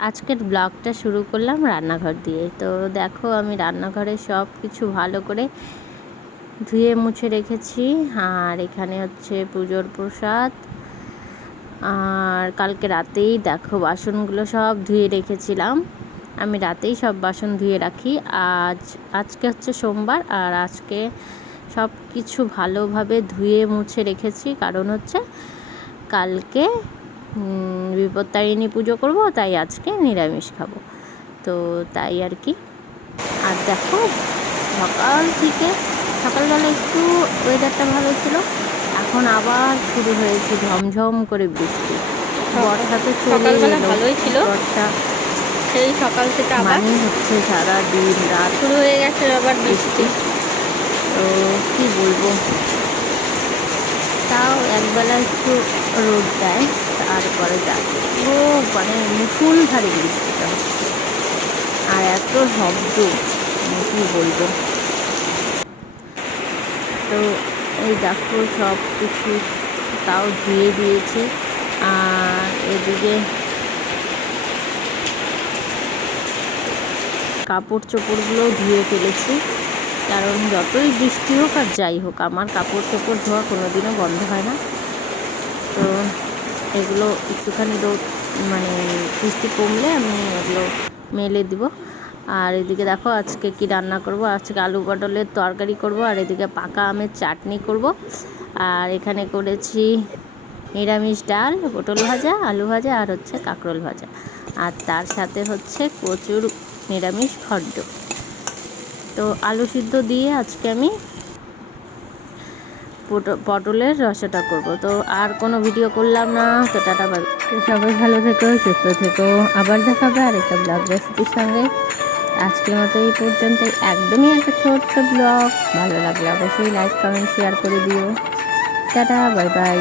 আজকের ব্লগটা শুরু করলাম রান্নাঘর দিয়ে। তো দেখো আমি রান্নাঘরে সব কিছু ভালো করে ধুয়ে মুছে রেখেছি। আর এখানে হচ্ছে পুজোর প্রসাদ। আর কালকে রাতেই দেখো বাসনগুলো সব ধুয়ে রেখেছিলাম। আমি রাতেই সব বাসন ধুয়ে রাখি। আজ, আজকে হচ্ছে সোমবার আর আজকে সব কিছু ভালোভাবে ধুয়ে মুছে রেখেছি। কারণ হচ্ছে কালকে বিপত্তারিণী পুজো করব তাই আজকে নিরামিষ খাব। তো তাই আর কি। আর দেখো সকাল থেকে সকালবেলা একটু ওয়েদারটা ভালো ছিল। এখন আবার শুরু হয়েছে ঝমঝম করে বৃষ্টি। বর্ষা তো চলে সকালবেলা ভালোই ছিল। বর্ষা সেই সকাল থেকে আবার মানে হচ্ছে সারা দিন রাত শুরু হয়ে গেছে আবার বৃষ্টি। তো কি বলব? তাও একবেলা একটু রোদ দেয়। তারপরে যাবে ও মানে মুসুলধারে বৃষ্টিটা আর এত শব্দ মানে কি বলব? তো এই দেখো সব কিছু তাও ধুয়ে দিয়েছি। আর এদিকে কাপড় চোপড়গুলো ধুয়ে ফেলেছি। কারণ যতই বৃষ্টি হোক আর যাই হোক, আমার কাপড় চোপড় ধোয়া কোনো দিনও বন্ধ হয় না। তো এগুলো একটুখানি রোদ মানে বৃষ্টি কমলে আমি এগুলো মেলে দিব। আর এদিকে দেখো আজকে কি রান্না করব? আজকে আলু পটলের তরকারি করব আর এদিকে পাকা আমের চাটনি করব। আর এখানে করেছি নিরামিষ ডাল, পটল ভাজা, আলু ভাজা আর হচ্ছে কাঁকরোল ভাজা। আর তার সাথে হচ্ছে প্রচুর নিরামিষ খড্ড। তো আলু সিদ্ধ দিয়ে আজকে আমি পটলের রসাটা করব। তো আর কোনো ভিডিও করলাম না, তো টাটা, বাই। তো সবাই ভালো থেকো, সুস্থ থেকো। আবার দেখাবে আর একটা ব্লগ রেসিপির সঙ্গে। আজকের মতো এই পর্যন্ত একদমই একটা ছোট্ট ব্লগ ভালো লাগলে অবশ্যই লাইক কমেন্ট শেয়ার করে দিও। Tata, bye bye.